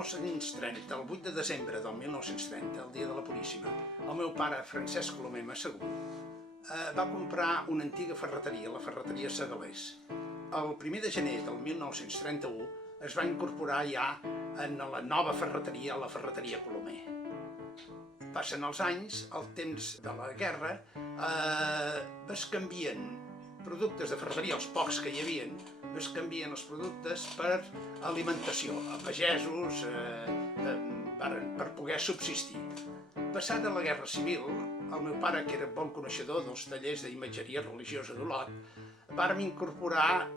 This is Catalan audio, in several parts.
1930, el 8 de desembre del 1930, el dia de la Puríssima, el meu pare, Francesc Colomer Massaguer, va comprar una antiga ferreteria, la ferreteria Segalers. El 1 de gener del 1931 es va incorporar ja en la nova ferreteria, la ferreteria Colomer. Passen els anys, el temps de la guerra, es canvien productes de ferreteria, els pocs que hi havia, es canvien els productes per alimentació, a pagesos, per poder subsistir. Passada la Guerra Civil, el meu pare, que era bon coneixedor dels tallers d'imatgeria religiosa d'Olot, vàrem incorporar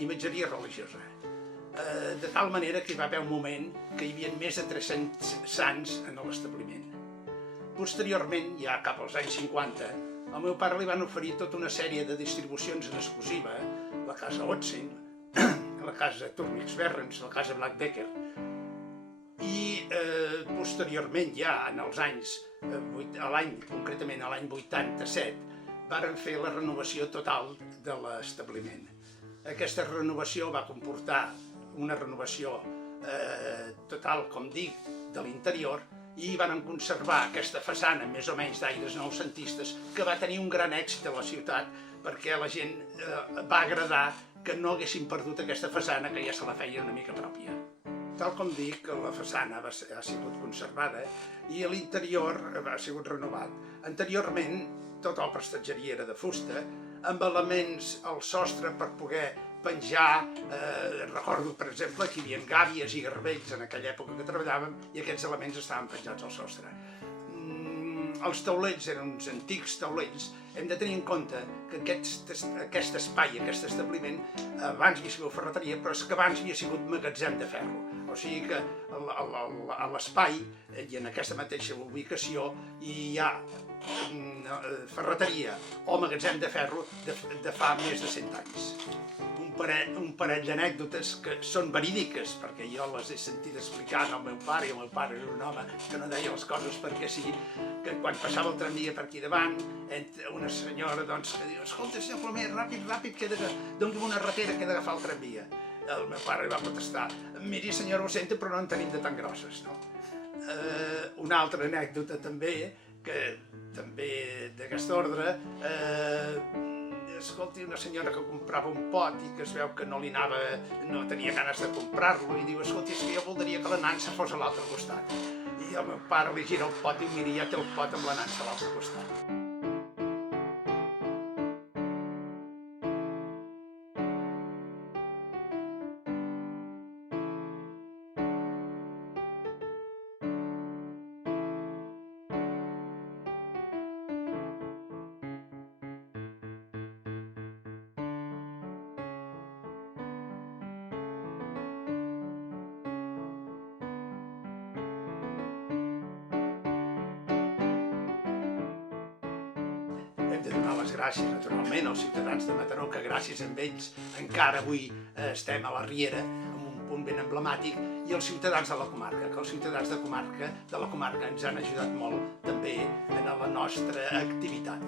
imatgeria religiosa. De tal manera que hi va haver un moment que hi havia més de 300 sants en l'establiment. Posteriorment, ja cap als anys 50, al meu pare li van oferir tota una sèrie de distribucions en exclusiva, la casa Otzen, la casa Turmix Berrens, la casa Blackdecker, i posteriorment, ja en els anys, concretament a l'any 87, varen fer la renovació total de l'establiment. Aquesta renovació va comportar una renovació total, com dic, de l'interior, i van conservar aquesta façana més o menys d'aires noucentistes que va tenir un gran èxit a la ciutat perquè a la gent va agradar que no haguessin perdut aquesta façana que ja se la feia una mica pròpia. Tal com dic, la façana ha sigut conservada i l'interior ha sigut renovat. Anteriorment, tota la prestatgeria era de fusta, amb elements al sostre per poder penjar. Recordo, per exemple, que hi havia gàbies i garbells en aquella època que treballàvem i aquests elements estaven penjats al sostre. Els taulells eren uns antics taulells. Hem de tenir en compte que aquest espai, aquest establiment, abans havia sigut ferreteria, però és que abans havia sigut magatzem de ferro. O sigui que a l'espai i en aquesta mateixa ubicació hi ha ferreteria o magatzem de ferro de fa més de 100 anys. Un parell d'anècdotes que són verídiques, perquè jo les he sentit explicar al meu pare, i el meu pare era un home que no deia les coses perquè sí, que quan passava el tramvia per aquí davant, una senyora que diu: escolta, senyor Colomer, ràpid, doni'm una ratera que he d'agafar el tramvia. El meu pare li va protestar: miri, senyora, ho sento, però no en tenim de tan grosses. Una altra anècdota també, que també d'aquest ordre, escolti, una senyora que comprava un pot i que es veu que no tenia ganes de comprar-lo i diu: escolti, és que jo voldria que la nansa fos a l'altre costat. I el meu pare li gira el pot i mira, ja té el pot amb la nansa a l'altre costat. Hem de donar les gràcies, naturalment, als ciutadans de Mataró, que gràcies a ells encara avui estem a la Riera, en un punt ben emblemàtic, i als ciutadans de la comarca, que els ciutadans de la comarca ens han ajudat molt també en la nostra activitat.